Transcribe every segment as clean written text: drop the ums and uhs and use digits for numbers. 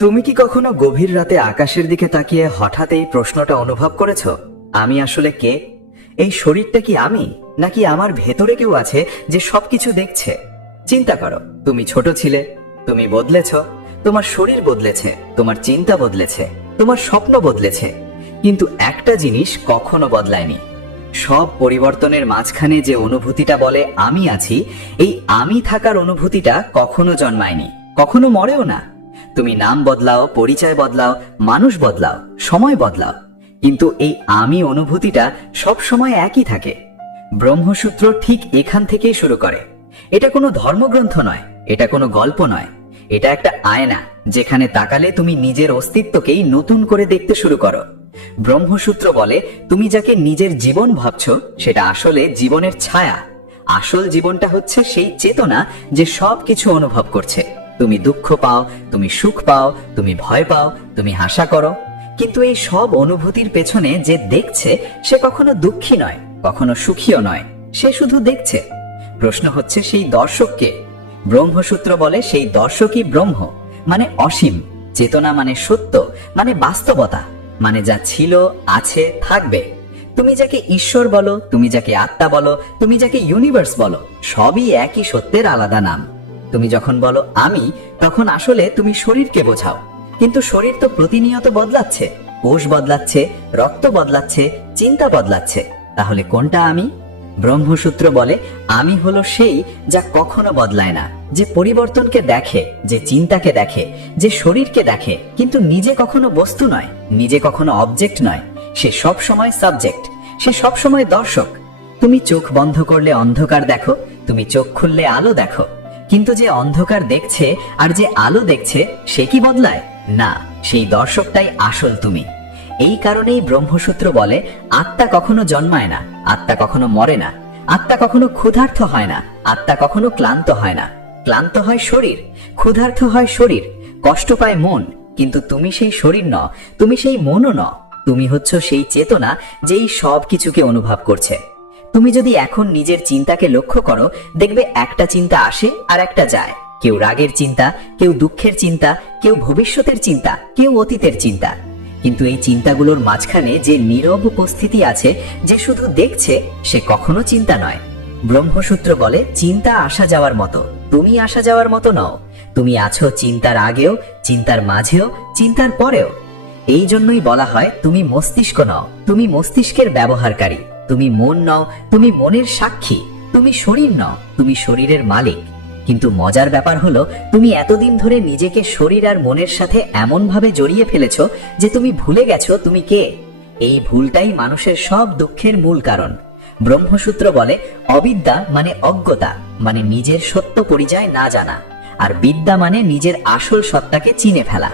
তুমি কি কখনো গভীর রাতে আকাশের দিকে তাকিয়ে হঠাৎ এই প্রশ্নটা অনুভব করেছো, আমি আসলে কে? এই শরীরটা কি আমি, নাকি আমার ভেতরে কেউ আছে যে সবকিছু দেখছে? চিন্তা করো, তুমি ছোট ছিলে, তুমি বদলেছ, তোমার শরীর বদলেছে, তোমার চিন্তা বদলেছে, তোমার স্বপ্ন বদলেছে, কিন্তু একটা জিনিস কখনো বদলায়নি। সব পরিবর্তনের মাঝখানে যে অনুভূতিটা বলে আমি আছি, এই আমি থাকার অনুভূতিটা কখনো জন্মায়নি, কখনো মরেও না। তুমি নাম বদলাও, পরিচয় বদলাও, মানুষ বদলাও, সময় বদলাও, কিন্তু এই আমি অনুভূতিটা সব সময় একই থাকে। ব্রহ্মসূত্র ঠিক এখান থেকেই শুরু করে। এটা কোনো ধর্মগ্রন্থ নয়, এটা কোনো গল্প নয়, এটা একটা আয়না, যেখানে তাকালে তুমি নিজের অস্তিত্বকেই নতুন করে দেখতে শুরু করো। ব্রহ্মসূত্র বলে তুমি যাকে নিজের জীবন ভাবছো সেটা আসলে জীবনের ছায়া। আসল জীবনটা হচ্ছে সেই চেতনা যে সবকিছু অনুভব করছে। তুমি দুঃখ পাও, তুমি সুখ পাও, তুমি ভয় পাও, তুমি হাসা করো, কিন্তু এই সব অনুভূতির পেছনে যে দেখছে সে কখনো দুঃখী নয়, কখনো সুখীও নয়, সে শুধু দেখছে। প্রশ্ন হচ্ছে সেই দর্শককে। ব্রহ্মসূত্র বলে সেই দর্শকই ব্রহ্ম, মানে অসীম। চেতনা মানে সত্য, মানে বাস্তবতা, মানে যা ছিল, আছে, থাকবে। তুমি যাকে ঈশ্বর বলো, তুমি যাকে আত্মা বলো, তুমি যাকে ইউনিভার্স বলো, সবই একই সত্যের আলাদা নাম। তুমি যখন বলো আমি, তখন আসলে তুমি শরীরকে বোঝাও, কিন্তু শরীর তো প্রতিনিয়ত বদলাচ্ছে, কোষ বদলাচ্ছে, রক্ত বদলাচ্ছে, চিন্তা বদলাচ্ছে। তাহলে কোনটা আমি? ব্রহ্মসূত্র বলে আমি হলো সেই যা কখনো বদলায় না, যে পরিবর্তনকে দেখে, যে চিন্তাকে দেখে, যে শরীরকে দেখে, কিন্তু নিজে কখনো বস্তু নয়, নিজে কখনো অবজেক্ট নয়। সে সব সময় সাবজেক্ট, সে সব সময় দর্শক। তুমি চোখ বন্ধ করলে অন্ধকার দেখো, তুমি চোখ খুললে আলো দেখো, কিন্তু যে অন্ধকার দেখছে আর যে আলো দেখছে সে কি বদলায়? না, সেই দর্শকটাই আসল তুমি। এই কারণেই ব্রহ্মসূত্র বলে আত্মা কখনো জন্মায় না, আত্মা কখনো মরে না, আত্মা কখনো ক্ষুধার্ত হয় না, আত্মা কখনো ক্লান্ত হয় না। ক্লান্ত হয় শরীর, ক্ষুধার্ত হয় শরীর, কষ্ট পায় মন, কিন্তু তুমি সেই শরীর ন, তুমি সেই মনও ন। তুমি হচ্ছ সেই চেতনা যেই সব কিছুকে অনুভব করছে। তুমি যদি এখন নিজের চিন্তাকে লক্ষ্য করো, দেখবে একটা চিন্তা আসে আর একটা যায়। কেউ রাগের চিন্তা, কেউ দুঃখের চিন্তা, কেউ ভবিষ্যতের চিন্তা, কেউ অতীতের চিন্তা। কিন্তু এই চিন্তাগুলোর মাঝখানে যে নীরব উপস্থিতি আছে, যে শুধু দেখছে, সে কখনো চিন্তা নয়। ব্রহ্মসূত্র বলে চিন্তা আসা যাওয়ার মতো, তুমি আসা যাওয়ার মতো নও। তুমি আছো চিন্তার আগেও, চিন্তার মাঝেও, চিন্তার পরেও। এই জন্যই বলা হয় তুমি মস্তিষ্ক নও, তুমি মস্তিষ্কের ব্যবহারকারী। তুমি মন নও, তুমি মনের সাক্ষী। তুমি শরীর নও, তুমি শরীরের মালিক। কিন্তু মজার ব্যাপার হলো তুমি এতদিন ধরে নিজেকে শরীর আর মনের সাথে এমন ভাবে জড়িয়ে ফেলেছো যে তুমি ভুলে গেছো তুমি কে। এই ভুলটাই মানুষের সব দুঃখের মূল কারণ। ব্রহ্মসূত্র বলে অবিদ্যা মানে অজ্ঞতা, মানে নিজের সত্য পরিচয় না জানা, আর বিদ্যা মানে নিজের আসল সত্তাকে চিনে ফেলা।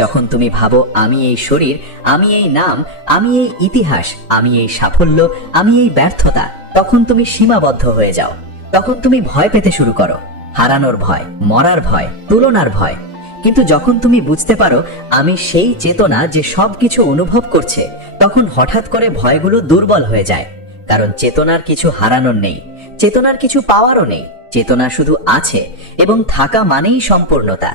যখন তুমি ভাবো আমি এই শরীর, আমি এই নাম, আমি এই ইতিহাস, আমি এই সাফল্য, আমি এই ব্যর্থতা, তখন তুমি সীমাবদ্ধ হয়ে যাও। তখন তুমি ভয় পেতে শুরু করো, হারানোর ভয়, মরার ভয়, তুলনার ভয়। কিন্তু যখন তুমি বুঝতে পারো আমি সেই চেতনা যে সবকিছু অনুভব করছে, তখন হঠাৎ করে ভয়গুলো দুর্বল হয়ে যায়। কারণ চেতনার কিছু হারানোর নেই, চেতনার কিছু পাওয়ারও নেই। চেতনা শুধু আছে, এবং থাকা মানেই সম্পূর্ণতা।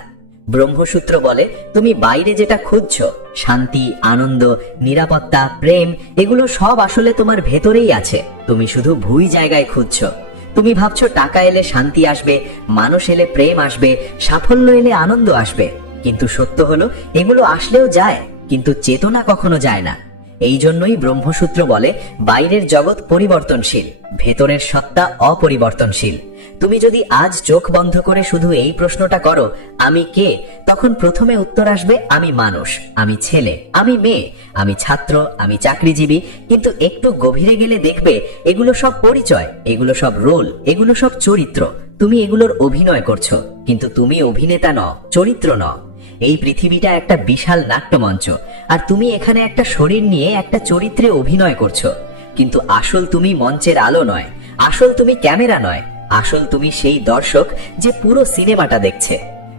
ব্রহ্মসূত্র বলে তুমি বাইরে যেটা খুঁজছো, শান্তি, আনন্দ, নিরাপত্তা, প্রেম, এগুলো সব আসলে তোমার ভেতরেই আছে। তুমি শুধু ভুল জায়গায় খুঁজছো। তুমি ভাবছো টাকা এলে শান্তি আসবে, মানুষ এলে প্রেম আসবে, সাফল্য এলে আনন্দ আসবে। কিন্তু সত্য হলো এগুলো আসলেও যায়, কিন্তু চেতনা কখনো যায় না। এই জন্যই ব্রহ্মসূত্র বলে বাইরের জগৎ পরিবর্তনশীল, ভেতরের সত্তা অপরিবর্তনশীল। তুমি যদি আজ চোখ বন্ধ করে শুধু এই প্রশ্নটা করো আমি কে, তখন প্রথমে উত্তর আসবে আমি মানুষ, আমি ছেলে, আমি মেয়ে, আমি ছাত্র, আমি চাকরিজীবী। কিন্তু একটু গভীরে গেলে দেখবে এগুলো সব পরিচয়, এগুলো সব রোল, এগুলো সব চরিত্র। তুমি এগুলোর অভিনয় করছো, কিন্তু তুমি অভিনেতা নও, চরিত্র নও। এই পৃথিবীটা একটা বিশাল নাট্যমঞ্চ, আর তুমি এখানে একটা শরীর নিয়ে একটা চরিত্রে অভিনয় করছো। কিন্তু আসল তুমি মঞ্চের আলো নয়, আসল তুমি ক্যামেরা নয়, আসল তুমি সেই দর্শক যে পুরো সিনেমাটা দেখছে।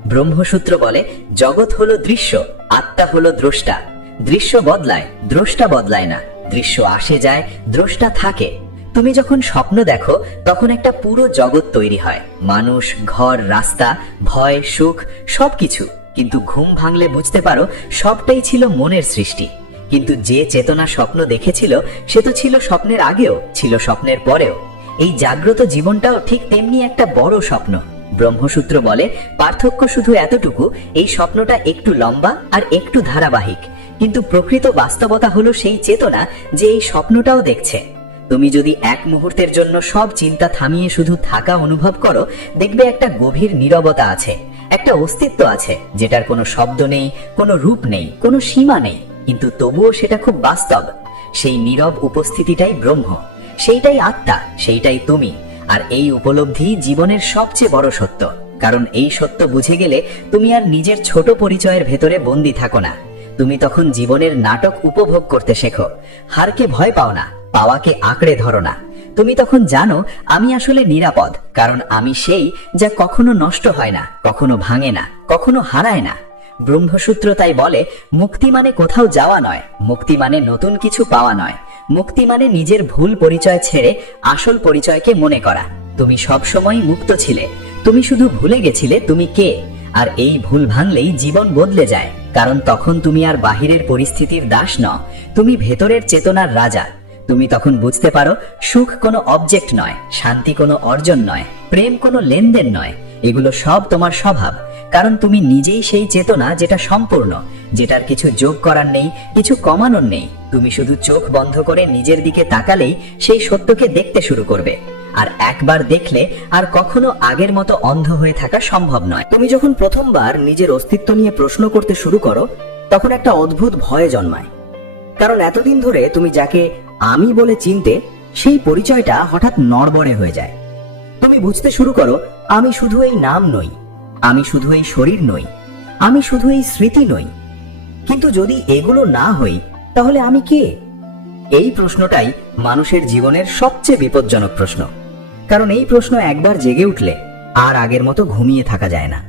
ব্রহ্মসূত্র বলে জগৎ হলো দৃশ্য, আত্মা হলো দ্রষ্টা। দৃশ্য বদলায়, দ্রষ্টা বদলায় না। দৃশ্য আসে যায়, দ্রষ্টা থাকে। তুমি যখন স্বপ্ন দেখো তখন একটা পুরো জগৎ তৈরি হয়, মানুষ, ঘর, রাস্তা, ভয়, সুখ, সবকিছু। কিন্তু ঘুম ভাঙলে বুঝতে পারো সবটাই ছিল মনের সৃষ্টি। কিন্তু যে চেতনা স্বপ্ন দেখেছিল সে তো ছিল স্বপ্নের আগেও, ছিল স্বপ্নের পরেও। এই জাগ্রত জীবনটাও ঠিক তেমনি একটা বড় স্বপ্ন। ব্রহ্মসূত্র বলে পার্থক্য শুধু এতটুকু, এই স্বপ্নটা একটু লম্বা আর একটু ধারাবাহিক, কিন্তু প্রকৃত বাস্তবতা হলো সেই চেতনা যে এই স্বপ্নটাও দেখছে। তুমি যদি এক মুহূর্তের জন্য সব চিন্তা থামিয়ে শুধু থাকা অনুভব করো, দেখবে একটা গভীর নীরবতা আছে, একটা অস্তিত্ব আছে যেটার কোনো শব্দ নেই, কোনো রূপ নেই, কোনো সীমা নেই, কিন্তু তবুও সেটা খুব বাস্তব। সেই নীরব উপস্থিতিটাই ব্রহ্ম, সেইটাই আত্মা, সেইটাই তুমি। আর এই উপলব্ধি জীবনের সবচেয়ে বড় সত্য। কারণ এই সত্য বুঝে গেলে তুমি আর নিজের ছোট পরিচয়ের ভেতরে বন্দী থাকো না। তুমি তখন জীবনের নাটক উপভোগ করতে শেখো। হারকে ভয় পাও না, পাওয়াকে আঁকড়ে ধরো না। তুমি তখন জানো আমি আসলে নিরাপদ, কারণ আমি সেই যা কখনো নষ্ট হয় না, কখনো ভাঙে না, কখনো হারায় না। ব্রহ্মসূত্র তাই বলে মুক্তি মানে কোথাও যাওয়া নয়, মুক্তি মানে নতুন কিছু পাওয়া নয়, মুক্তি মানে নিজের ভুল পরিচয় ছেড়ে আসল পরিচয়কে মনে করা। তুমি সবসময় মুক্ত ছিলে, তুমি শুধু ভুলে গেছিলে তুমি কে। আর এই ভুল ভাঙলেই জীবন বদলে যায়, কারণ তখন তুমি আর বাহিরের পরিস্থিতির দাস নও, তুমি ভেতরের চেতনার রাজা। তুমি তখন বুঝতে পারো সুখ কোনো অবজেক্ট নয়, শান্তি কোনো অর্জন নয়, প্রেম কোনো লেনদেন নয়, এগুলো সব তোমার স্বভাব। কারণ তুমি নিজেই সেই চেতনা যেটা সম্পূর্ণ, যেটার কিছু যোগ করার নেই, কিছু কমানোর নেই। তুমি শুধু চোখ বন্ধ করে নিজের দিকে তাকালেই সেই সত্যকে দেখতে শুরু করবে। আর একবার দেখলে আর কখনো আগের মতো অন্ধ হয়ে থাকা সম্ভব নয়। তুমি যখন প্রথমবার নিজের অস্তিত্ব নিয়ে প্রশ্ন করতে শুরু করো, তখন একটা অদ্ভুত ভয় জন্মায়। কারণ এতদিন ধরে তুমি যাকে আমি বলে চিনতে, সেই পরিচয়টা হঠাৎ নড়বড়ে হয়ে যায়। তুমি বুঝতে শুরু করো আমি শুধু এই নাম নই, আমি শুধু এই শরীর নই, আমি শুধু এই স্মৃতি নই। কিন্তু যদি এগুলো না হই, তাহলে আমি কে? এই প্রশ্নটাই মানুষের জীবনের সবচেয়ে বিপজ্জনক প্রশ্ন। কারণ এই প্রশ্ন একবার জেগে উঠলে আর আগের মতো ঘুমিয়ে থাকা যায় না।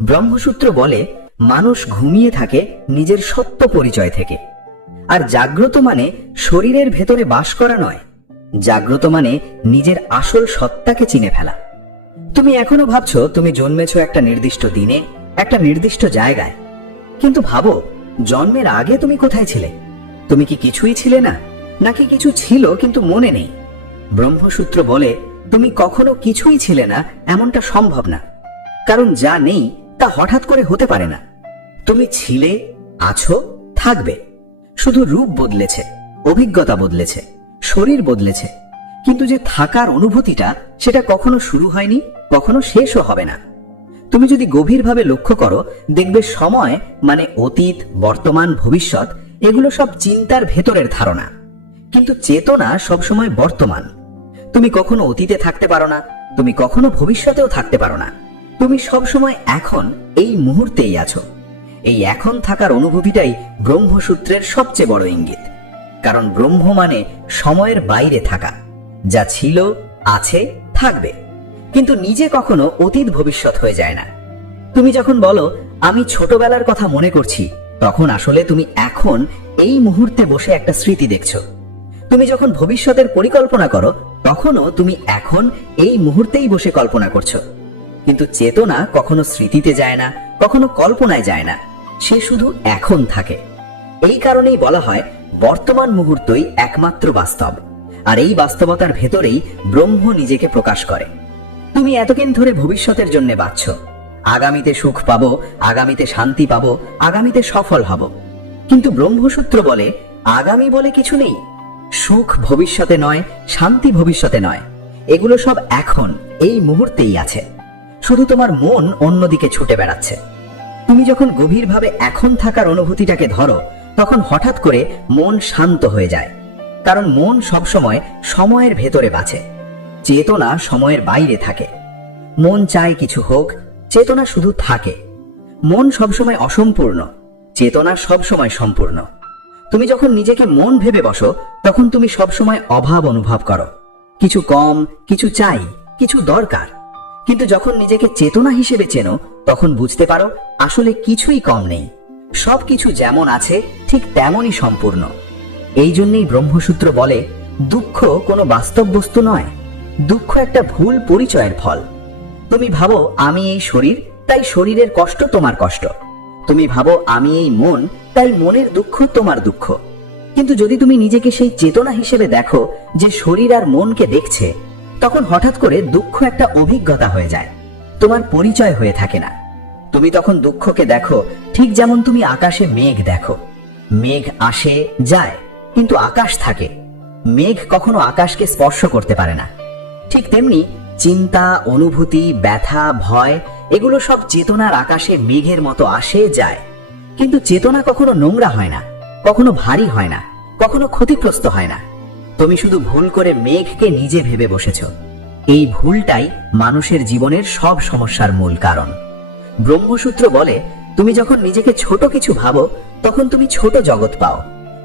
ব্রহ্মসূত্র বলে মানুষ ঘুমিয়ে থাকে নিজের সত্য পরিচয় থেকে। আর জাগ্রত মানে শরীরের ভেতরে বাস করা নয়, জাগ্রত মানে নিজের আসল সত্তাকে চিনে ফেলা। তুমি এখনো ভাবছো তুমি জন্মেছো একটা নির্দিষ্ট দিনে, একটা নির্দিষ্ট জায়গায়। কিন্তু ভাবো, জন্মের আগে তুমি কোথায় ছিলে? তুমি কি কিছুই ছিলে না, নাকি কিছু ছিল কিন্তু মনে নেই? ব্রহ্মসূত্র বলে তুমি কখনো কিছুই ছিলে না, এমনটা সম্ভব না। কারণ যা নেই তা হঠাৎ করে হতে পারে না। তুমি ছিলে, আছো, থাকবে। শুধু রূপ বদলেছে, অভিজ্ঞতা বদলেছে, শরীর বদলেছে, কিন্তু যে থাকার অনুভূতিটা সেটা কখনো শুরু হয়নি, কখনো শেষও হবে না। তুমি যদি গভীরভাবে লক্ষ্য করো, দেখবে সময় মানে অতীত, বর্তমান, ভবিষ্যৎ, এগুলো সব চিন্তার ভেতরের ধারণা। কিন্তু চেতনা সবসময় বর্তমান। তুমি কখনো অতীতে থাকতে পারো না, তুমি কখনো ভবিষ্যতেও থাকতে পারো না। তুমি সবসময় এখন, এই মুহূর্তেই আছো। এই এখন থাকার অনুভূতিটাই ব্রহ্মসূত্রের সবচেয়ে বড় ইঙ্গিত। কারণ ব্রহ্ম মানে সময়ের বাইরে থাকা, যা ছিল, আছে, থাকবে, কিন্তু নিজে কখনো অতীত ভবিষ্যৎ হয়ে যায় না। তুমি যখন বলো আমি ছোটবেলার কথা মনে করছি, তখন আসলে তুমি এখন এই মুহূর্তে বসে একটা স্মৃতি দেখছো। তুমি যখন ভবিষ্যতের পরিকল্পনা করো, তখনও তুমি এখন এই মুহূর্তেই বসে কল্পনা করছো। কিন্তু চেতনা কখনো স্মৃতিতে যায় না, কখনো কল্পনায় যায় না, সে শুধু এখন থাকে। এই কারণেই বলা হয় বর্তমান মুহূর্তই একমাত্র বাস্তব। আর এই বাস্তবতার ভেতরেই ব্রহ্ম নিজেকে প্রকাশ করে। তুমি এতদিন ধরে ভবিষ্যতের জন্য বাঁচছ, আগামীতে সুখ পাবো, আগামীতে শান্তি পাবো, আগামীতে সফল হব। কিন্তু ব্রহ্মসূত্র বলে আগামী বলে কিছু নেই। সুখ ভবিষ্যতে নয়, শান্তি ভবিষ্যতে নয়, এগুলো সব এখন, এই মুহূর্তেই আছে। শুধু তোমার মন অন্যদিকে ছুটে বেড়াচ্ছে। তুমি যখন গভীরভাবে এখন থাকার অনুভূতিটাকে ধরো, তখন হঠাৎ করে মন শান্ত হয়ে যায়। কারণ মন সবসময় সময়ের ভেতরে বাঁচে, চেতনা সময়ের বাইরে থাকে। মন চায় কিছু হোক, চেতনা শুধু থাকে। মন সবসময় অসম্পূর্ণ, চেতনা সবসময় সম্পূর্ণ। তুমি যখন নিজেকে মন ভেবে বসো, তখন তুমি সবসময় অভাব অনুভব করো, কিছু কম, কিছু চাই, কিছু দরকার। কিন্তু যখন নিজেকে চেতনা হিসেবে চেনো, তখন বুঝতে পারো আসলে কিছুই কম নেই, সবকিছু যেমন আছে ঠিক তেমনই সম্পূর্ণ। এই জন্যই ব্রহ্মসূত্র বলে দুঃখ কোনো বাস্তব বস্তু নয়, দুঃখ একটা ভুল পরিচয়ের ফল। তুমি ভাবো আমি এই শরীর, তাই শরীরের কষ্ট তোমার কষ্ট। তুমি ভাবো আমি এই মন, তাই মনের দুঃখ তোমার দুঃখ। কিন্তু যদি তুমি নিজেকে সেই চেতনা হিসেবে দেখো যে শরীর আর মনকে দেখছে, তখন হঠাৎ করে দুঃখ একটা অভিজ্ঞতা হয়ে যায়, তোমার পরিচয় হয়ে থাকে না। তুমি তখন দুঃখকে দেখো ঠিক যেমন তুমি আকাশে মেঘ দেখো। মেঘ আসে যায়, কিন্তু আকাশ থাকে। মেঘ কখনো আকাশকে স্পর্শ করতে পারে না। ঠিক তেমনি চিন্তা, অনুভূতি, ব্যথা, ভয় এগুলো সব চেতনার আকাশে মেঘের মতো আসে যায়, কিন্তু চেতনা কখনো নোংরা হয় না, কখনো ভারী হয় না, কখনো ক্ষতিগ্রস্ত হয় না। তুমি শুধু ভুল করে মেঘকে নিজে ভেবে বসেছ। এই ভুলটাই মানুষের জীবনের সব সমস্যার মূল কারণ। ব্রহ্মসূত্র বলে, তুমি যখন নিজেকে ছোট কিছু ভাবো তখন তুমি ছোট জগৎ পাও।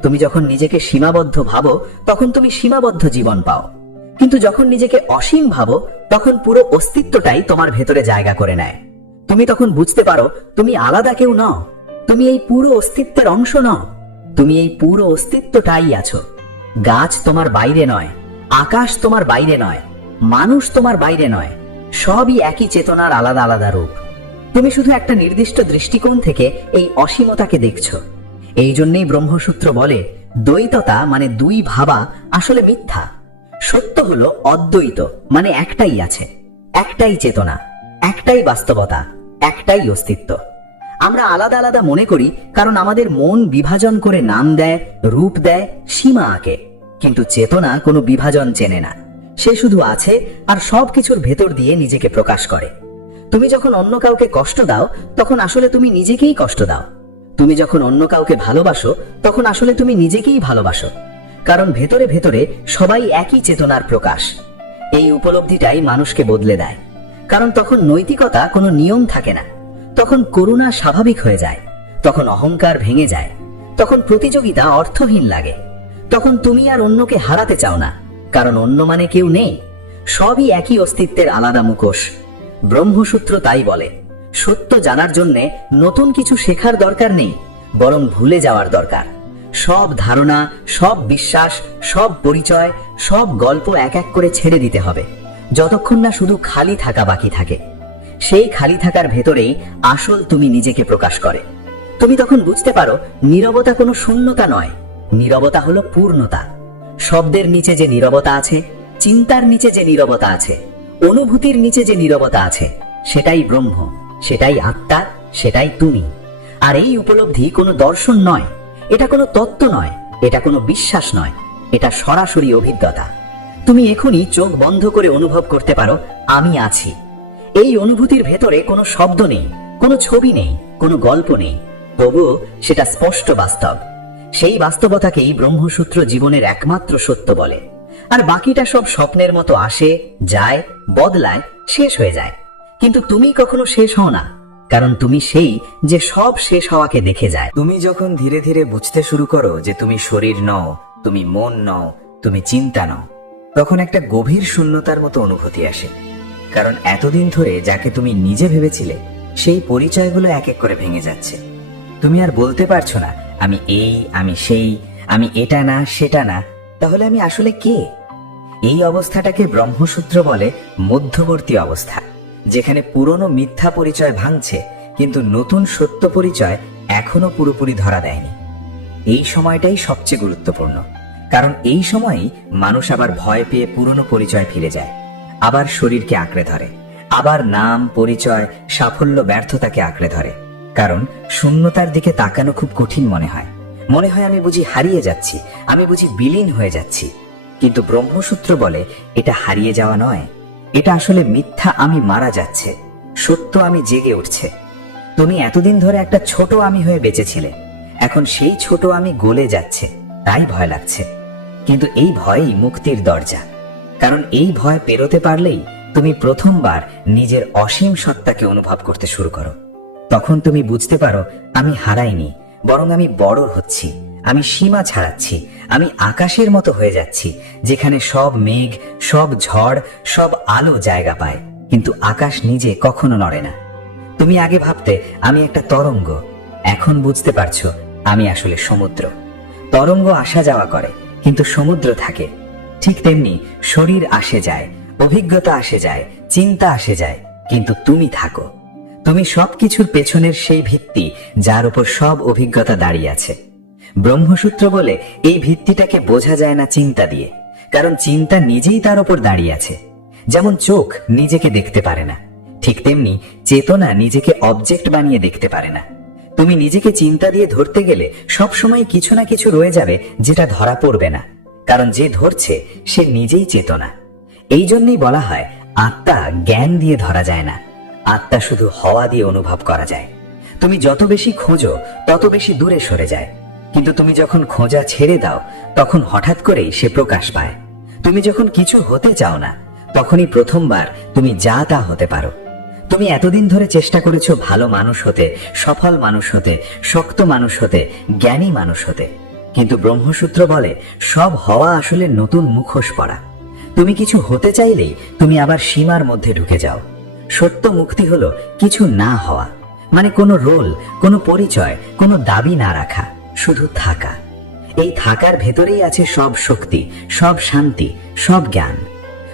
তুমি যখন নিজেকে সীমাবদ্ধ ভাবো তখন তুমি সীমাবদ্ধ জীবন পাও। কিন্তু যখন নিজেকে অসীম ভাবো তখন পুরো অস্তিত্বটাই তোমার ভেতরে জায়গা করে নেয়। তুমি তখন বুঝতে পারো তুমি আলাদা কেউ নও, তুমি এই পুরো অস্তিত্বের অংশ নও, তুমি এই পুরো অস্তিত্বটাই আছো। গাছ তোমার বাইরে নয়, আকাশ তোমার বাইরে নয়, মানুষ তোমার বাইরে নয়, সবই একই চেতনার আলাদা আলাদা রূপ। তুমি শুধু একটা নির্দিষ্ট দৃষ্টিকোণ থেকে এই অসীমতাকে দেখছো। এই জন্যই ব্রহ্মসূত্র বলে, দ্বৈততা মানে দুই ভাবা আসলে মিথ্যা। সত্য হলো অদ্বৈত, মানে একটাই আছে, একটাই চেতনা, একটাই বাস্তবতা, একটাই অস্তিত্ব। আমরা আলাদা আলাদা মনে করি কারণ আমাদের মন বিভাজন করে নাম দেয়, রূপ দেয়, সীমা আঁকে। কিন্তু চেতনা কোনো বিভাজন চেনে না, সে শুধু আছে আর সবকিছুর ভেতর দিয়ে নিজেকে প্রকাশ করে। তুমি যখন অন্য কাউকে কষ্ট দাও তখন আসলে তুমি নিজেকেই কষ্ট দাও। তুমি যখন অন্য কাউকে ভালোবাসো তখন আসলে তুমি নিজেকেই ভালোবাসো, কারণ ভেতরে ভেতরে সবাই একই চেতনার প্রকাশ। এই উপলব্ধিটাই মানুষকে বদলে দেয়, কারণ তখন নৈতিকতা কোনো নিয়ম থাকে না, তখন করুণা স্বাভাবিক হয়ে যায়, তখন অহংকার ভেঙে যায়, তখন প্রতিযোগিতা অর্থহীন লাগে, তখন তুমি আর অন্যকে হারাতে চাও না, কারণ অন্য মানে কেউ নেই, সবই একই অস্তিত্বের আলাদা মুখোশ। ব্রহ্মসূত্র তাই বলে, সত্য জানার জন্যে নতুন কিছু শেখার দরকার নেই, বরং ভুলে যাওয়ার দরকার। সব ধারণা, সব বিশ্বাস, সব পরিচয়, সব গল্প এক এক করে ছেড়ে দিতে হবে, যতক্ষণ না শুধু খালি থাকা বাকি থাকে। সেই খালি থাকার ভেতরেই আসল তুমি নিজেকে প্রকাশ করে। তুমি তখন বুঝতে পারো নীরবতা কোনো শূন্যতা নয়, নীরবতা হলো পূর্ণতা। শব্দের নিচে যে নীরবতা আছে, চিন্তার নিচে যে নীরবতা আছে, অনুভূতির নিচে যে নীরবতা আছে, সেটাই ব্রহ্ম, সেটাই আত্মা, সেটাই তুমি। আর এই উপলব্ধি কোনো দর্শন নয়, এটা কোনো তত্ত্ব নয়, এটা কোনো বিশ্বাস নয়, এটা সরাসরি অভিজ্ঞতা। তুমি এখনই চোখ বন্ধ করে অনুভব করতে পারো আমি আছি। এই অনুভূতির ভেতরে কোনো শব্দ নেই, কোনো ছবি নেই, কোনো গল্প নেই, তবুও সেটা স্পষ্ট বাস্তব। সেই বাস্তবতাকেই ব্রহ্মসূত্র জীবনের একমাত্র সত্য বলে। আর বাকিটা সব স্বপ্নের মতো আসে, যায়, বদলায়, শেষ হয়ে যায়। কিন্তু তুমি কখনো শেষ হও না, কারণ তুমি সেই যে সব শেষ হওয়াকে দেখে যায়। তুমি যখন ধীরে ধীরে বুঝতে শুরু করো যে তুমি শরীর নও, তুমি মন নও, তুমি চিন্তা নও, তখন একটা গভীর শূন্যতার মতো অনুভূতি আসে। কারণ এতদিন ধরে যাকে তুমি নিজে ভেবেছিলে সেই পরিচয়গুলো এক এক করে ভেঙে যাচ্ছে। তুমি আর বলতে পারছো না আমি এই, আমি সেই, আমি এটা না সেটা না, তাহলে আমি আসলে কে? এই অবস্থাটাকে ব্রহ্মসূত্র বলে মধ্যবর্তী অবস্থা, যেখানে পুরনো মিথ্যা পরিচয় ভাঙছে কিন্তু নতুন সত্য পরিচয় এখনো পুরোপুরি ধরা দেয়নি। এই সময়টাই সবচেয়ে গুরুত্বপূর্ণ, কারণ এই সময়ই মানুষ আবার ভয় পেয়ে পুরনো পরিচয় ফিরে যায়, আবার শরীরকে আঁকড়ে ধরে, আবার নাম, পরিচয়, সাফল্য, ব্যর্থতাকে আঁকড়ে ধরে। কারণ শূন্যতার দিকে তাকানো খুব কঠিন মনে হয়। মনে হয় আমি বুঝি হারিয়ে যাচ্ছি, আমি বুঝি বিলীন হয়ে যাচ্ছি। কিন্তু ব্রহ্মসূত্র বলে এটা হারিয়ে যাওয়া নয়, এটা আসলে মিথ্যা আমি মারা যাচ্ছে, সত্য আমি জেগে উঠছে। তুমি এতদিন ধরে একটা ছোট আমি হয়ে বেঁচেছিলে, এখন সেই ছোট আমি গলে যাচ্ছে, তাই ভয় লাগছে। কিন্তু এই ভয়ই মুক্তির দরজা, কারণ এই ভয় পেরোতে পারলেই তুমি প্রথমবার নিজের অসীম সত্তাকে অনুভব করতে শুরু করো। তখন তুমি বুঝতে পারো আমি হারাইনি, বরং আমি বড় হচ্ছি, আমি সীমা ছাড়াচ্ছি, আমি আকাশের মতো হয়ে যাচ্ছি, যেখানে সব মেঘ, সব ঝড়, সব আলো জায়গা পায়, কিন্তু আকাশ নিজে কখনো নড়ে না। তুমি আগে ভাবতে আমি একটা তরঙ্গ, এখন বুঝতে পারছো আমি আসলে সমুদ্র। তরঙ্গ আসা যাওয়া করে, কিন্তু সমুদ্র থাকে। ঠিক তেমনি শরীর আসে যায়, অভিজ্ঞতা আসে যায়, চিন্তা আসে যায়, কিন্তু তুমি থাকো। তুমি সবকিছুর পেছনের সেই ভিত্তি যার উপর সব অভিজ্ঞতা দাঁড়িয়ে আছে। ব্রহ্মসূত্র বলে এই ভিত্তিটাকে বোঝা যায় না চিন্তা দিয়ে, কারণ চিন্তা নিজেই তার উপর দাঁড়িয়ে আছে। যেমন চোখ নিজেকে দেখতে পারে না, ঠিক তেমনি চেতনা নিজেকে অবজেক্ট বানিয়ে দেখতে পারে না। তুমি নিজেকে চিন্তা দিয়ে ধরতে গেলে সবসময় কিছু না কিছু রয়ে যাবে যেটা ধরা পড়বে না, কারণ যে ধরছে সে নিজেই চেতনা। এই জন্যই বলা হয় আত্মা জ্ঞান দিয়ে ধরা যায় না, আত্মা শুধু হওয়া দিয়ে অনুভব করা যায়। তুমি যত বেশি খোঁজো তত বেশি দূরে সরে যায়, কিন্তু তুমি যখন খোঁজা ছেড়ে দাও তখন হঠাৎ করেই সে প্রকাশ পায়। তুমি যখন কিছু হতে চাও না তখনই প্রথমবার তুমি যা তা হতে পারো। তুমি এতদিন ধরে চেষ্টা করেছো ভালো মানুষ হতে, সফল মানুষ হতে, শক্ত মানুষ হতে, জ্ঞানী মানুষ হতে, কিন্তু ব্রহ্মসূত্র বলে সব হওয়া আসলে নতুন মুখোশ পরা। তুমি কিছু হতে চাইলেই তুমি আবার সীমার মধ্যে ঢুকে যাও। সত্য মুক্তি হলো কিছু না হওয়া, মানে কোনো রোল, কোনো পরিচয়, কোনো দাবি না রাখা, শুধু থাকা। এই থাকার ভেতরেই আছে সব শক্তি, সব শান্তি, সব জ্ঞান।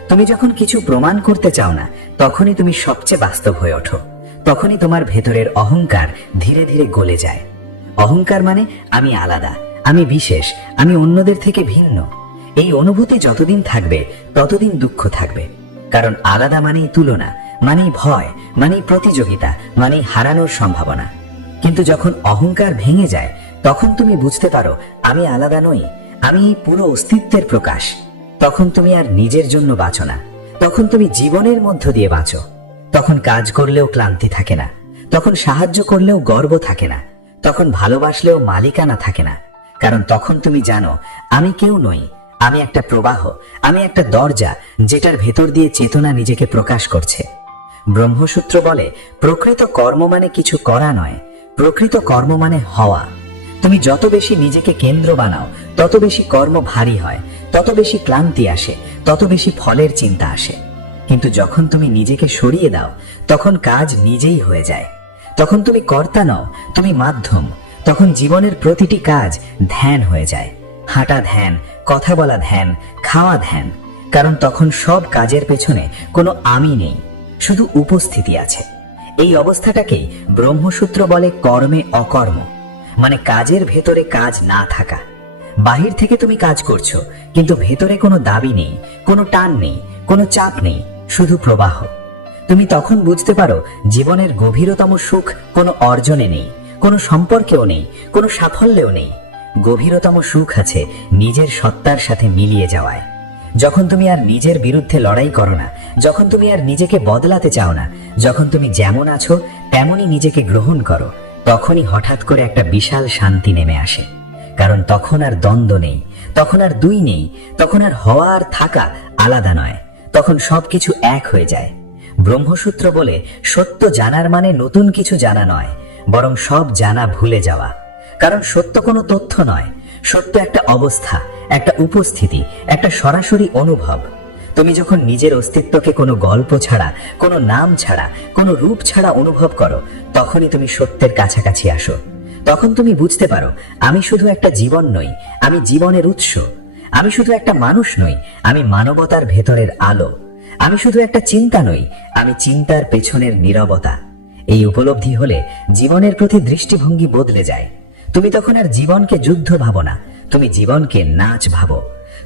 তুমি যখন কিছু প্রমাণ করতে চাও না তখনই তুমি সবচেয়ে বাস্তব হয়ে ওঠো, তখনই তোমার ভেতরের অহংকার ধীরে ধীরে গলে যায়। অহংকার মানে আমি আলাদা, আমি বিশেষ, আমি অন্যদের থেকে ভিন্ন। এই অনুভূতি যতদিন থাকবে ততদিন দুঃখ থাকবে, কারণ আলাদা মানেই তুলনা, মানেই ভয়, মানেই প্রতিযোগিতা, মানেই হারানোর সম্ভাবনা। কিন্তু যখন অহংকার ভেঙে যায় তখন তুমি বুঝতে পারো আমি আলাদা নই, আমি এই পুরো অস্তিত্বের প্রকাশ। তখন তুমি আর নিজের জন্য বাঁচো না, তখন তুমি জীবনের মধ্য দিয়ে বাঁচো। তখন কাজ করলেও ক্লান্তি থাকে না, তখন সাহায্য করলেও গর্ব থাকে না, তখন ভালোবাসলেও মালিকানা থাকে না, কারণ তখন তুমি জানো আমি কেউ নই, আমি একটা প্রবাহ, আমি একটা দরজা যেটার ভেতর দিয়ে চেতনা নিজেকে প্রকাশ করছে। ব্রহ্মসূত্র বলে প্রকৃত কর্ম মানে কিছু করা নয়, প্রকৃত কর্ম মানে হওয়া। তুমি যত বেশি নিজেকে কেন্দ্র বানাও তত বেশি কর্ম ভারী হয়, তত বেশি ক্লান্তি আসে, তত বেশি ফলের চিন্তা আসে। কিন্তু যখন তুমি নিজেকে সরিয়ে দাও তখন কাজ নিজেই হয়ে যায়। তখন তুমি কর্তা নও, তুমি মাধ্যম। তখন জীবনের প্রতিটি কাজ ধ্যান হয়ে যায়, হাঁটা ধ্যান, কথা বলা ধ্যান, খাওয়া ধ্যান। কারণ তখন সব কাজের পেছনে কোনো আমি নেই, শুধু উপস্থিতি আছে। এই অবস্থাটাকেই ব্রহ্মসূত্র বলে কর্মে অকর্ম, মানে কাজের ভেতরে কাজ না থাকা। বাহির থেকে তুমি কাজ করছো কিন্তু ভেতরে কোনো দাবি নেই, কোনো টান নেই, কোনো চাপ নেই, শুধু প্রবাহ। তুমি তখন বুঝতে পারো জীবনের গভীরতম সুখ কোনো অর্জনে নেই, কোনো সম্পর্কেও নেই, কোনো সাফল্যেও নেই। গভীরতম সুখ আছে নিজের সত্তার সাথে মিলিয়ে যাওয়ায়। যখন তুমি আর নিজের বিরুদ্ধে লড়াই করো না, যখন তুমি আর নিজেকে বদলাতে চাও না, যখন তুমি যেমন আছো তেমনই নিজেকে গ্রহণ করো, তখনই হঠাৎ করে একটা বিশাল শান্তি নেমে আসে। কারণ তখন আর দ্বন্দ্ব নেই, তখন আর দুই নেই, তখন আর হওয়া আর থাকা আলাদা নয়, তখন সবকিছু এক হয়ে যায়। ব্রহ্মসূত্র বলে সত্য জানার মানে নতুন কিছু জানা নয়, বরং সব জানা ভুলে যাওয়া। কারণ সত্য কোনো তথ্য নয়, সত্য একটা অবস্থা, একটা উপস্থিতি, একটা সরাসরি অনুভব। তুমি যখন নিজের অস্তিত্বকে কোনো গল্প ছাড়া, কোনো নাম ছাড়া, কোনো রূপ ছাড়া অনুভব করো তখনই তুমি সত্যের কাছাকাছি আসো। তখন তুমি বুঝতে পারো আমি শুধু একটা জীবন নই, আমি জীবনের উৎস। আমি শুধু একটা মানুষ নই, আমি মানবতার ভেতরের আলো। আমি শুধু একটা চিন্তা নই, আমি চিন্তার পেছনের নীরবতা। এই উপলব্ধি হলে জীবনের প্রতি দৃষ্টিভঙ্গি বদলে যায়। তুমি তখন আর জীবনকে যুদ্ধ ভাবো না, তুমি জীবনকে নাচ ভাবো।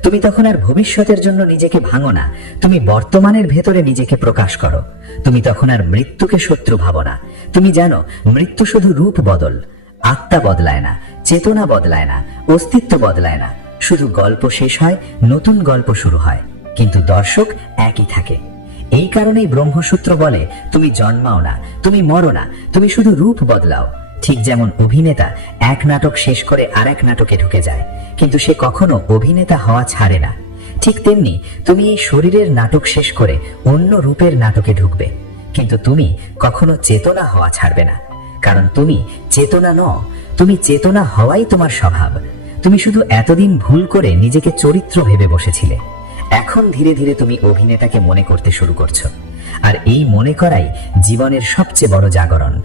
তুমি তখন আর ভবিষ্যতের জন্য নিজেকে ভাঙো না, তুমি বর্তমানের ভেতরে নিজেকে প্রকাশ করো। তুমি তখন আর মৃত্যুকে শত্রু ভাবো না, তুমি জানো মৃত্যু শুধু রূপ বদল, আত্মা বদলায় না, চেতনা বদলায় না, অস্তিত্ব বদলায় না। শুধু গল্প শেষ হয়, নতুন গল্প শুরু হয়, কিন্তু দর্শক একই থাকে। এই কারণেই ব্রহ্মসূত্র বলে তুমি জন্মাও না, তুমি মরো না, তুমি শুধু রূপ বদলাও। ঠিক যেমন অভিনেতা এক নাটক শেষ করে আরেক নাটকে ঢুকে যায়, কিন্তু সে কখনো অভিনেতা হওয়া ছাড়ে না। ঠিক তেমনি তুমি এই শরীরের নাটক শেষ করে অন্য রূপের নাটকে ঢুকবে, কিন্তু তুমি কখনো চেতনা হওয়া ছাড়বে না। কারণ তুমি চেতনা নও, তুমি চেতনা হওয়াই তোমার স্বভাব। তুমি শুধু এতদিন ভুল করে নিজেকে চরিত্র ভেবে বসেছিলে, এখন ধীরে ধীরে তুমি অভিনেতাকে মনে করতে শুরু করছো। আর এই মনে করাই জীবনের সবচেয়ে বড় জাগরণ।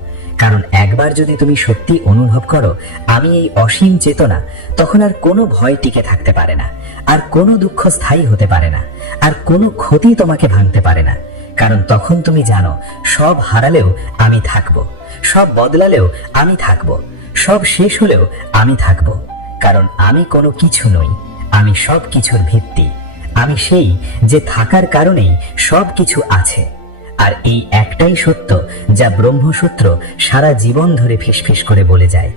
কারণ একবার যদি তুমি সত্যি অনুভব করো আমি এই অসীম চেতনা, তখন আর কোনো ভয় টিকে থাকতে পারে না, আর কোনো দুঃখ স্থায়ী হতে পারে না, আর কোনো ক্ষতি তোমাকে ভাঙতে পারে না। কারণ তখন তুমি জানো সব হারালেও আমি থাকব, সব বদলালেও আমি থাকব, সব শেষ হলেও আমি থাকব। কারণ আমি কোনো কিছু নই, আমি সব কিছুর ভিত্তি। আমি সেই যে থাকার কারণেই সব কিছু আছে। আর এই একটাই সত্য যা ব্রহ্মসূত্র সারা জীবন ধরে ফিসফিস করে বলে যায়।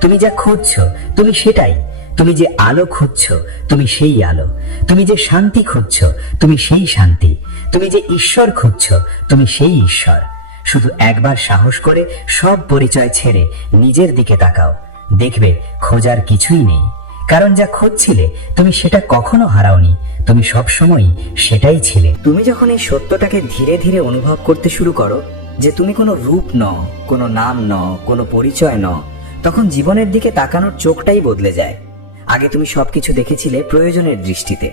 তুমি যা খুঁজছো তুমি সেটাই। তুমি যে আলো খুঁজছো তুমি সেই আলো। তুমি যে শান্তি খুঁজছো তুমি সেই শান্তি। তুমি যে ঈশ্বর খুঁজছো তুমি সেই ঈশ্বর। শুধু একবার সাহস করে সব পরিচয় ছেড়ে নিজের দিকে তাকাও, দেখবে খোঁজার কিছুই নেই। কারণ যা খুঁজছিলে তুমি সেটা কখনো হারাওনি, তুমি সবসময়ই সেটাই ছিলে। তুমি যখন এই সত্যটাকে ধীরে ধীরে অনুভব করতে শুরু করো যে তুমি কোনো রূপ নও, কোনো নাম নও, কোনো পরিচয় নও, তখন জীবনের দিকে তাকানোর চোখটাই বদলে যায়। আগে তুমি সবকিছু দেখেছিলে প্রয়োজনের দৃষ্টিতে।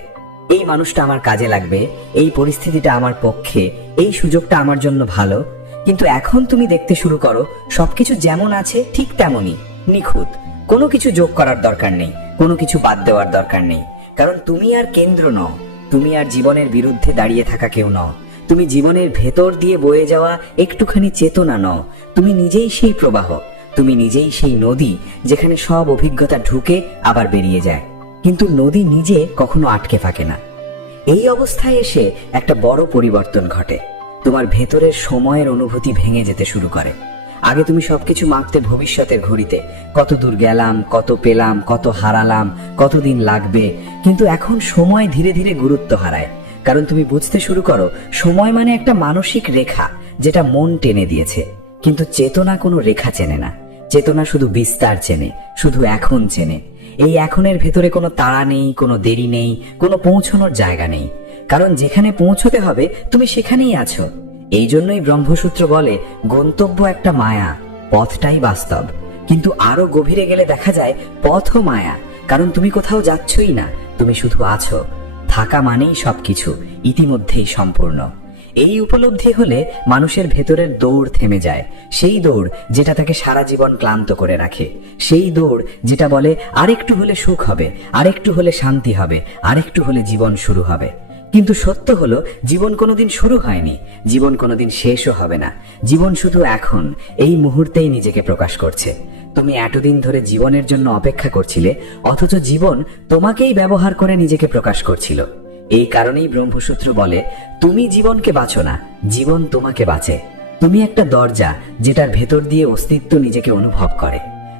এই মানুষটা আমার কাজে লাগবে, এই পরিস্থিতিটা আমার পক্ষে, এই সুযোগটা আমার জন্য ভালো। কিন্তু এখন তুমি দেখতে শুরু করো সবকিছু যেমন আছে ঠিক তেমনই, নিখুঁত। কোনো কিছু যোগ করার দরকার নেই, কোনো কিছু বাদ দেওয়ার দরকার নেই। কারণ তুমি আর কেন্দ্র নও, তুমি আর জীবনের বিরুদ্ধে দাঁড়িয়ে থাকা কেউ নও। তুমি জীবনের ভেতর দিয়ে বয়ে যাওয়া একটুখানি চেতনা নও, তুমি নিজেই সেই প্রবাহ। তুমি নিজেই সেই নদী যেখানে সব অভিজ্ঞতা ঢুকে আবার বেরিয়ে যায়, কিন্তু নদী নিজে কখনো আটকে থাকে না। এই অবস্থায় এসে একটা বড় পরিবর্তন ঘটে। তোমার ভেতরের সময়ের অনুভূতি ভেঙে যেতে শুরু করে। আগে তুমি সবকিছু মাপতে ভবিষ্যতের ঘড়িতে, কত দূর গেলাম, কত পেলাম, কত হারালাম, কতদিন লাগবে। কিন্তু এখন সময় ধীরে ধীরে গুরুত্ব হারায়। কারণ তুমি বুঝতে শুরু করো সময় মানে একটা মানসিক রেখা যেটা মন টেনে দিয়েছে। কিন্তু চেতনা কোনো রেখা চেনে না, চেতনা শুধু বিস্তার চেনে, শুধু এখন চেনে। এই এখনের ভেতরে কোনো তাড়া নেই, কোনো দেরি নেই, কোনো পৌঁছানোর জায়গা নেই। কারণ যেখানে পৌঁছতে হবে তুমি সেখানেই আছো। এই জন্যই ব্রহ্মসূত্র বলে গন্তব্য একটা মায়া, পথটাই বাস্তব। কিন্তু আরো গভীরে গেলে দেখা যায় পথও মায়া। কারণ তুমি কোথাও যাচ্ছই না, তুমি শুধু আছো। থাকা মানেই সবকিছু, ইতিমধ্যেই সম্পূর্ণ। এই উপলব্ধি হলে মানুষের ভেতরের দৌড় থেমে যায়। সেই দৌড় যেটা তাকে সারা জীবন ক্লান্ত করে রাখে। সেই দৌড় যেটা বলে আরেকটু হলে সুখ হবে, আরেকটু হলে শান্তি হবে, আরেকটু হলে জীবন শুরু হবে। কিন্তু সত্য হলো জীবন কোনোদিন শুরু হয়নি, জীবন কোনোদিন শেষও হবে না। জীবন শুধু এখন, এই মুহূর্তেই নিজেকে প্রকাশ করছে। তুমি এতদিন ধরে জীবনের জন্য অপেক্ষা করছিলে, অথচ জীবন তোমাকেই ব্যবহার করে নিজেকে প্রকাশ করছিল। এই কারণেই ব্রহ্মসূত্র বলে তুমি জীবনকে বাঁচো না, জীবন তোমাকে বাঁচে। তুমি একটা দরজা যেটার ভেতর দিয়ে অস্তিত্ব নিজেকে অনুভব করে।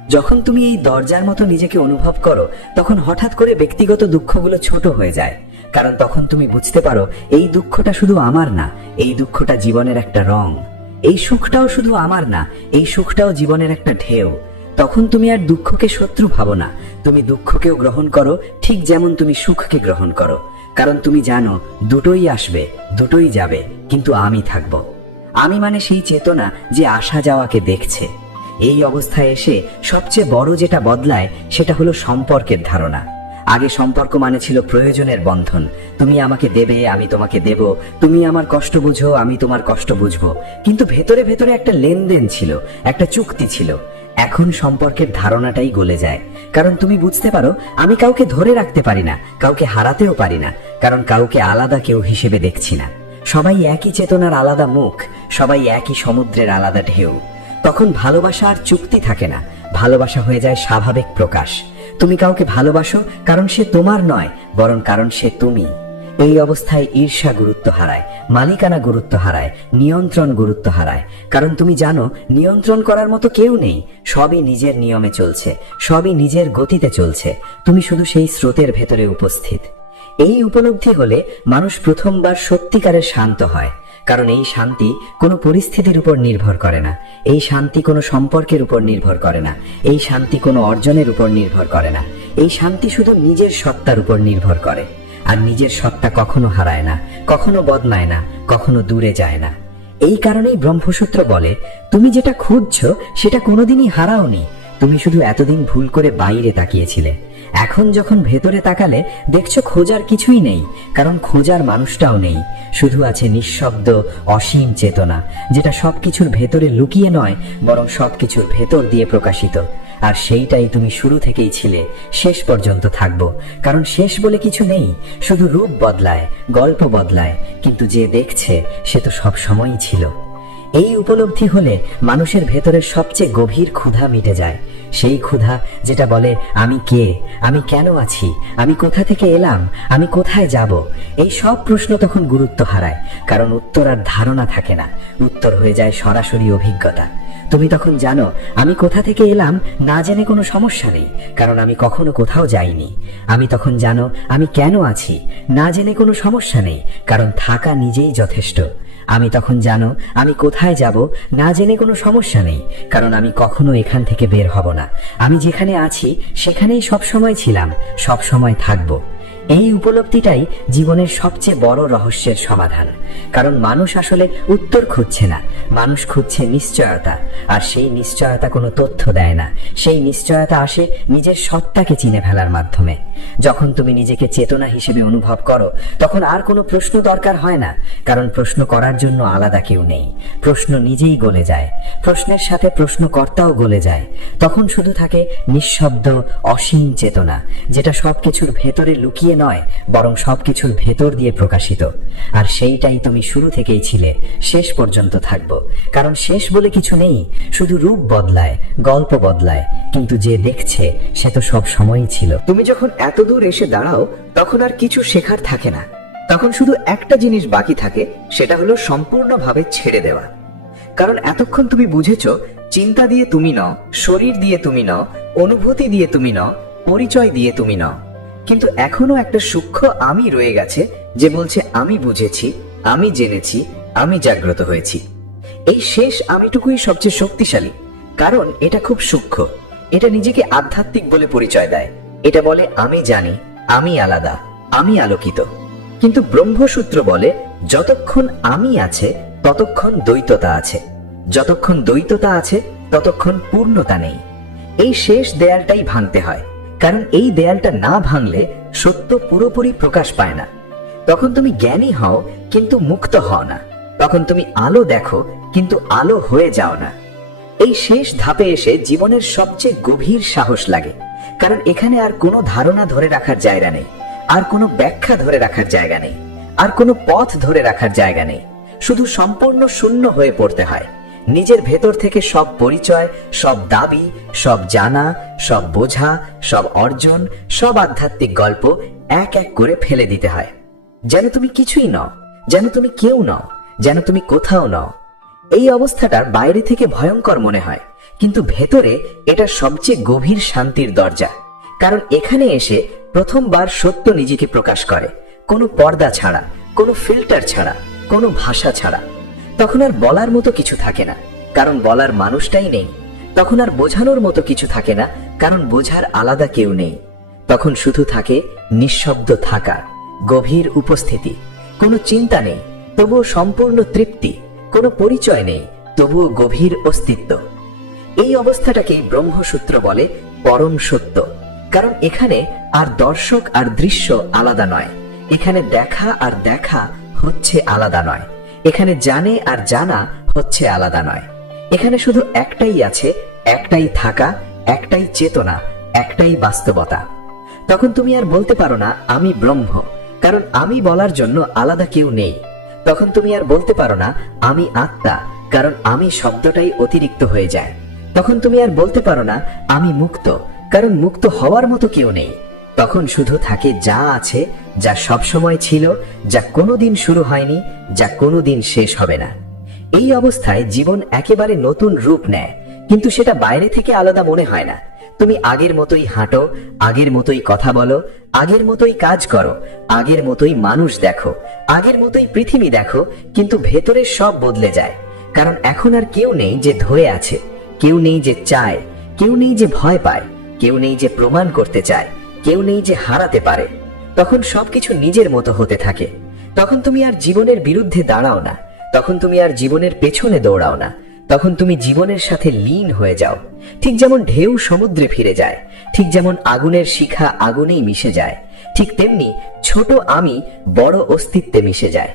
যখন তুমি এই দরজার মতো নিজেকে অনুভব করো তখন হঠাৎ করে ব্যক্তিগত দুঃখগুলো ছোট হয়ে যায়। কারণ তখন তুমি বুঝতে পারো এই দুঃখটা শুধু আমার না, এই দুঃখটা জীবনের একটা রং। এই সুখটাও শুধু আমার না, এই সুখটাও জীবনের একটা ঢেউ। তখন তুমি আর দুঃখকে শত্রু ভাবো না, তুমি দুঃখকেও গ্রহণ করো ঠিক যেমন তুমি সুখকে গ্রহণ করো। কারণ তুমি জানো দুটোই আসবে, দুটোই যাবে, কিন্তু আমি থাকব। আমি মানে সেই চেতনা যে আসা যাওয়াকে দেখছে। এই অবস্থায় এসে সবচেয়ে বড় যেটা বদলায় সেটা হলো সম্পর্কের ধারণা। আগে সম্পর্ক মানে ছিল প্রয়োজনের বন্ধন। তুমি আমাকে দেবে, আমি তোমাকে দেব। তুমি আমার কষ্ট বুঝো, আমি তোমার কষ্ট বুঝবো। কিন্তু ভেতরে ভেতরে একটা লেনদেন ছিল, একটা চুক্তি ছিল। এখন সম্পর্কের ধারণাটাই গলে যায়। কারণ তুমি বুঝতে পারো আমি কাউকে ধরে রাখতে পারি না, কাউকে হারাতেও পারি না। কারণ কাউকে আলাদা কেউ হিসেবে দেখছি না। সবাই একই চেতনার আলাদা মুখ, সবাই একই সমুদ্রের আলাদা ঢেউ। তখন ভালোবাসা আর চুক্তি থাকে না, ভালোবাসা হয়ে যায় স্বাভাবিক প্রকাশ। তুমি কাউকে ভালোবাসো কারণ সে তোমার নয়, বরং কারণ সে তুমি। এই অবস্থায় ঈর্ষা গুরুত্ব হারায়, মালিকানা গুরুত্ব হারায়, নিয়ন্ত্রণ গুরুত্ব হারায়। কারণ তুমি জানো নিয়ন্ত্রণ করার মতো কেউ নেই, সবই নিজের নিয়মে চলছে, সবই নিজের গতিতে চলছে। তুমি শুধু সেই স্রোতের ভেতরে উপস্থিত। এই উপলব্ধি হলে মানুষ প্রথমবার সত্যিকারের শান্ত হয়। কারণ এই শান্তি কোনো পরিস্থিতির উপর নির্ভর করে না, এই শান্তি কোনো সম্পর্কের উপর নির্ভর করে না, এই শান্তি কোনো অর্জনের উপর নির্ভর করে না। এই শান্তি শুধু নিজের সত্তার উপর নির্ভর করে। আর নিজের সত্তা কখনো হারায় না, কখনো বদলায় না, কখনো দূরে যায় না। এই কারণেই ব্রহ্মসূত্র বলে তুমি যেটা খুঁজছো সেটা কোনোদিনই হারাওনি। তুমি শুধু এতদিন ভুল করে বাইরে তাকিয়েছিলে। এখন যখন ভেতরে তাকালে দেখছো খোঁজার কিছুই নেই, কারণ খোঁজার মানুষটাও নেই। শুধু আছে নিঃশব্দ অসীম চেতনা, যেটা সবকিছুর ভেতরে লুকিয়ে নয়, বরং সবকিছুর ভেতর দিয়ে প্রকাশিত। আর সেইটাই তুমি শুরু থেকেই ছিলে, শেষ পর্যন্ত থাকবো। কারণ শেষ বলে কিছু নেই, শুধু রূপ বদলায়, গল্প বদলায়, কিন্তু যে দেখছে সে তো সব সময়ই ছিল। এই উপলব্ধি হলে মানুষের ভেতরের সবচেয়ে গভীর ক্ষুধা মিটে যায়। সেই ক্ষুধা যেটা বলে আমি কে, আমি কেন আছি, আমি কোথা থেকে এলাম, আমি কোথায় যাব। এই সব প্রশ্ন তখন গুরুত্ব হারায়, কারণ উত্তর আর ধারণা থাকে না, উত্তর হয়ে যায় সরাসরি অভিজ্ঞতা। তুমি তখন জানো আমি কোথা থেকে এলাম, না জেনে কোনো সমস্যা নেই, কারণ আমি কখনো কোথাও যাইনি। আমি তখন জানো আমি কেন আছি, না জেনে কোনো সমস্যা নেই, কারণ থাকা নিজেই যথেষ্ট। আমি তখন জানো আমি কোথায় যাব, না জেনে কোনো সমস্যা নেই, কারণ আমি কখনো এখান থেকে বের হব না। আমি যেখানে আছি সেখানেই সব সময় ছিলাম, সব সময় থাকবো। এই উপলব্ধিটাই জীবনের সবচেয়ে বড় রহস্যের সমাধান। কারণ মানুষ আসলে উত্তর খুঁজছে না, মানুষ খুঁজছে নিশ্চয়তা। আর সেই নিশ্চয়তা কোনো তথ্য দেয় না, সেই নিশ্চয়তা আসে নিজের সত্তাকে চিনে ফেলার মাধ্যমে। যখন তুমি নিজেকে চেতনা হিসেবে অনুভব করো, তখন আর কোনো প্রশ্ন দরকার হয় না, কারণ প্রশ্ন করার জন্য আলাদা কেউ নেই। প্রশ্ন নিজেই গলে যায়, প্রশ্নের সাথে প্রশ্নকর্তাও গলে যায়। তখন শুধু থাকে নিঃশব্দ অসীম চেতনা, যেটা সবকিছুর ভেতরে লুকিয়ে নয়, বরং সবকিছুর ভেতর দিয়ে প্রকাশিত। আর সেইটাই তুমি শুরু থেকেই ছিলে, শেষ পর্যন্ত থাকবো। কারণ শেষ বলে কিছু নেই, শুধু রূপ বদলায়, গল্প বদলায়, কিন্তু যে দেখছে সে তো সব সময়ই ছিল। তুমি যখন এত দূর এসে দাঁড়াও, তখন আর কিছু শেখার থাকে না, তখন শুধু একটা জিনিস বাকি থাকে, সেটা হলো সম্পূর্ণভাবে ছেড়ে দেওয়া। কারণ এতক্ষণ তুমি বুঝেছো চিন্তা দিয়ে তুমি নও, শরীর দিয়ে তুমি নও, অনুভূতি দিয়ে তুমি নও, পরিচয় দিয়ে তুমি নও। কিন্তু এখনো একটা সূক্ষ্ম আমি রয়ে গেছে, যে বলছে আমি বুঝেছি, আমি জেনেছি, আমি জাগ্রত হয়েছি। এই শেষ আমিটুকুই সবচেয়ে শক্তিশালী, কারণ এটা খুব সূক্ষ্ম। এটা নিজেকে আধ্যাত্মিক বলে পরিচয় দেয়। এটা বলে আমি জানি, আমি আলাদা, আমি আলোকিত। কিন্তু ব্রহ্মসূত্র বলে যতক্ষণ আমি আছে ততক্ষণ দ্বৈততা আছে, যতক্ষণ দ্বৈততা আছে ততক্ষণ পূর্ণতা নেই। এই শেষ দেয়ালটাই ভাঙতে হয়, কারণ এই দেয়ালটা না ভাঙলে সত্য পুরোপুরি প্রকাশ পায় না। তখন তুমি জ্ঞানী হও কিন্তু মুক্ত হও না, তখন তুমি আলো দেখো কিন্তু আলো হয়ে যাও না। এই শেষ ধাপে এসে জীবনের সবচেয়ে গভীর সাহস লাগে, কারণ এখানে আর কোনো ধারণা ধরে রাখার জায়গা নেই, আর কোনো ব্যাখ্যা ধরে রাখার জায়গা নেই, আর কোনো পথ ধরে রাখার জায়গা নেই। শুধু সম্পূর্ণ শূন্য হয়ে পড়তে হয়। নিজের ভেতর থেকে সব পরিচয়, সব দাবি, সব জানা, সব বোঝা, সব অর্জন, সব আধ্যাত্মিক গল্প এক এক করে ফেলে দিতে হয়। যেন তুমি কিছুই নও, যেন তুমি কেউ নও, যেন তুমি কোথাও নও। এই অবস্থাটার বাইরে থেকে ভয়ঙ্কর মনে হয়, কিন্তু ভেতরে এটা সবচেয়ে গভীর শান্তির দরজা। কারণ এখানে এসে প্রথমবার সত্য নিজেকে প্রকাশ করে, কোনো পর্দা ছাড়া, কোনো ফিল্টার ছাড়া, কোনো ভাষা ছাড়া। তখন আর বলার মতো কিছু থাকে না, কারণ বলার মানুষটাই নেই। তখন আর বোঝানোর মতো কিছু থাকে না, কারণ বোঝার আলাদা কেউ নেই। তখন শুধু থাকে নিঃশব্দ থাকা, গভীর উপস্থিতি। কোনো চিন্তা নেই, তবুও সম্পূর্ণ তৃপ্তি। কোনো পরিচয় নেই, তবুও গভীর অস্তিত্ব। এই অবস্থাটাকেই ব্রহ্মসূত্র বলে পরম সত্য। কারণ এখানে আর দর্শক আর দৃশ্য আলাদা নয়, এখানে দেখা আর দেখা হচ্ছে আলাদা নয়, এখানে জানে আর জানা হচ্ছে আলাদা নয়। এখানে শুধু একটাই আছে, একটাই থাকা, একটাই চেতনা, একটাই বাস্তবতা। তখন তুমি আর বলতে পারো না আমি ব্রহ্ম, কারণ আমি বলার জন্য আলাদা কেউ নেই। তখন তুমি আর বলতে পারো না আমি আত্মা, কারণ আমি শব্দটাই অতিরিক্ত হয়ে যায়। তখন তুমি আর বলতে পারো না আমি মুক্ত, কারণ মুক্ত হওয়ার মতো কেউ নেই। তখন শুধু থাকে যা আছে, যা সবসময় ছিল, যা কোনোদিন শুরু হয়নি, যা কোনোদিন শেষ হবে না। এই অবস্থায় জীবন একেবারে নতুন রূপ নেয়, কিন্তু সেটা বাইরে থেকে আলাদা মনে হয় না। তুমি আগের মতোই হাঁটো, আগের মতোই কথা বলো, আগের মতোই কাজ করো, আগের মতোই মানুষ দেখো, আগের মতোই পৃথিবী দেখো, কিন্তু ভেতরে সব বদলে যায়। কারণ এখন আর কেউ নেই যে ধরে আছে, কেউ নেই যে চায়, কেউ নেই যে ভয় পায়, কেউ নেই যে প্রমাণ করতে চায়, কেউ নেই যে হারাতে পারে। তখন সবকিছু নিজের মতো হতে থাকে। তখন তুমি আর জীবনের বিরুদ্ধে দাঁড়াও না, তখন তুমি আর জীবনের পেছনে দৌড়াও না, তখন তুমি জীবনের সাথে লীন হয়ে যাও। ঠিক যেমন ঢেউ সমুদ্রে ফিরে যায়, ঠিক যেমন আগুনের শিখা আগুনেই মিশে যায়, ঠিক তেমনি ছোট আমি বড় অস্তিত্বে মিশে যায়।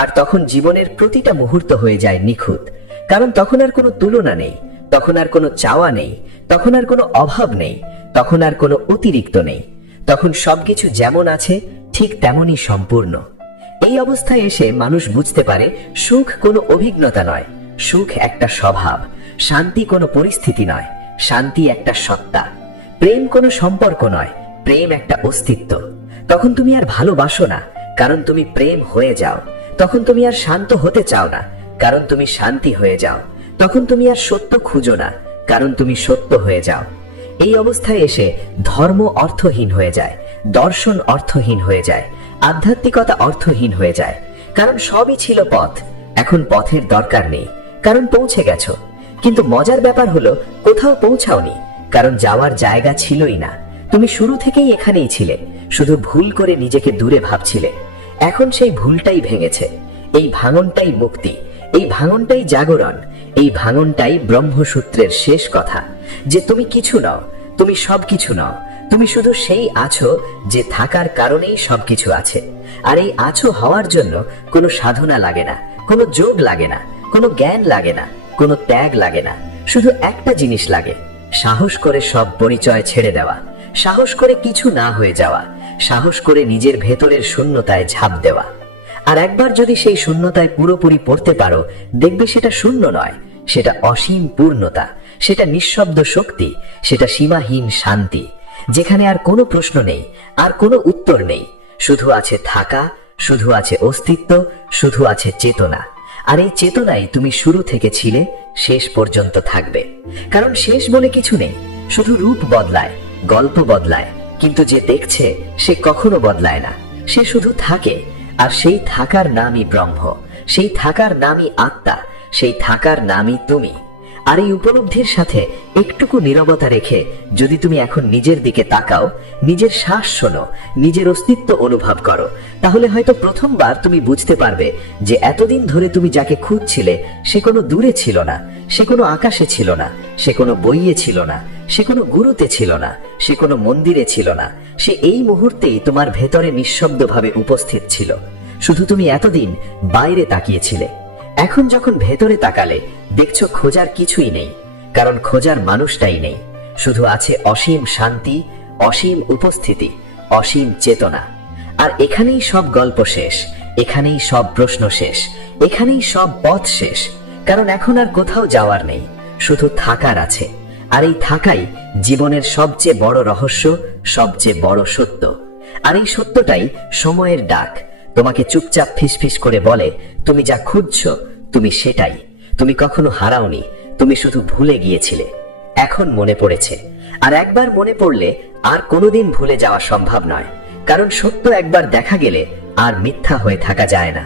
আর তখন জীবনের প্রতিটা মুহূর্ত হয়ে যায় নিখুঁত, কারণ তখন আর কোনো তুলনা নেই, তখন আর কোনো চাওয়া নেই, তখন আর কোনো অভাব নেই, তখন আর কোনো অতিরিক্ত নেই। তখন সবকিছু যেমন আছে ঠিক তেমনই সম্পূর্ণ। এই অবস্থায় এসে মানুষ বুঝতে পারে সুখ কোনো অভিজ্ঞতা নয়, সুখ একটা স্বভাব। শান্তি কোনো পরিস্থিতি নয়, শান্তি একটা সত্তা। প্রেম কোনো সম্পর্ক নয়, প্রেম একটা অস্তিত্ব। তখন তুমি আর ভালোবাসো না, কারণ তুমি প্রেম হয়ে যাও। তখন তুমি আর শান্ত হতে চাও না, কারণ তুমি শান্তি হয়ে যাও। তখন তুমি আর সত্য খুঁজো না, কারণ তুমি সত্য হয়ে যাও। এই অবস্থায় এসে ধর্ম অর্থহীন হয়ে যায়, দর্শন অর্থহীন হয়ে যায়, আধ্যাত্মিকতা অর্থহীন হয়ে যায়। কারণ সবই ছিল পথ, এখন পথের দরকার নেই, কারণ পৌঁছে গেছো। কিন্তু মজার ব্যাপার হলো কোথাও পৌঁছাওনি, কারণ যাওয়ার জায়গা ছিলই না। তুমি শুরু থেকেই এখানেই ছিলে, শুধু ভুল করে নিজেকে দূরে ভাবছিলে। এখন সেই ভুলটাই ভেঙেছে। এই ভাঙনটাই মুক্তি, এই ভাঙনটাই জাগরণ, এই ভাঙনটাই ব্রহ্মসূত্রের শেষ কথা, যে তুমি কিছু নও, তুমি সবকিছু নও। তুমি শুধু সেই আছো যে থাকার কারণেই সবকিছু আছে। আর এই আছো হওয়ার জন্য কোনো সাধনা লাগে না, কোনো যোগ লাগে না, কোনো জ্ঞান লাগে না, কোনো ত্যাগ লাগে না। শুধু একটা জিনিস লাগে, সাহস করে সব পরিচয় ছেড়ে দেওয়া, সাহস করে কিছু না হয়ে যাওয়া, সাহস করে নিজের ভেতরের শূন্যতায় ঝাঁপ দেওয়া। আর একবার যদি সেই শূন্যতায় পুরোপুরি পড়তে পারো, দেখবে সেটা শূন্য নয়, সেটা অসীম পূর্ণতা, সেটা নিঃশব্দ শক্তি, সেটা সীমাহীন শান্তি, যেখানে আর কোনো প্রশ্ন নেই, আর কোনো উত্তর নেই। শুধু আছে থাকা, শুধু আছে অস্তিত্ব, শুধু আছে চেতনা। আর এই চেতনাই তুমি শুরু থেকে ছিলে, শেষ পর্যন্ত থাকবে। কারণ শেষ বলে কিছু নেই, শুধু রূপ বদলায়, গল্প বদলায়, কিন্তু যে দেখছে সে কখনো বদলায় না, সে শুধু থাকে। আর সেই থাকার নামই ব্রহ্ম, সেই থাকার নামই আত্মা, সেই থাকার নামই তুমি। আর এই উপলব্ধির সাথে একটুকু নীরবতা রেখে যদি তুমি এখন নিজের দিকে তাকাও, নিজের শ্বাস শোনো, নিজের অস্তিত্ব অনুভব করো, তাহলে হয়তো প্রথমবার তুমি বুঝতে পারবে যে এতদিন ধরে তুমি যাকে খুঁজছিলে সে কোনো দূরে ছিল না, সে কোনো আকাশে ছিল না, সে কোনো বইয়ে ছিল না, সে কোনো গুরুতে ছিল না, সে কোনো মন্দিরে ছিল না। সে এই মুহূর্তেই তোমার ভেতরে নিঃশব্দভাবে উপস্থিত ছিল। শুধু তুমি এতদিন বাইরে তাকিয়েছিলে। এখন যখন ভেতরে তাকালে দেখছো খোঁজার কিছুই নেই, কারণ খোঁজার মানুষটাই নেই। শুধু আছে অসীম শান্তি, অসীম উপস্থিতি, অসীম চেতনা। আর এখানেই সব গল্প শেষ, এখানেই সব প্রশ্ন শেষ, এখানেই সব পথ শেষ। কারণ এখন আর কোথাও যাওয়ার নেই, শুধু থাকার আছে। আর এই থাকাই জীবনের সবচেয়ে বড় রহস্য, সবচেয়ে বড় সত্য। আর এই সত্যটাই সময়ের ডাক, তোমাকে চুপচাপ ফিসফিস করে বলে তুমি যা খুঁজছো তুমি সেটাই। তুমি কখনো হারাওনি, তুমি শুধু ভুলে গিয়েছিলে, এখন মনে পড়েছে। আর একবার মনে পড়লে আর কোনোদিন ভুলে যাওয়া সম্ভব নয়, কারণ সত্য একবার দেখা গেলে আর মিথ্যা হয়ে থাকা যায় না।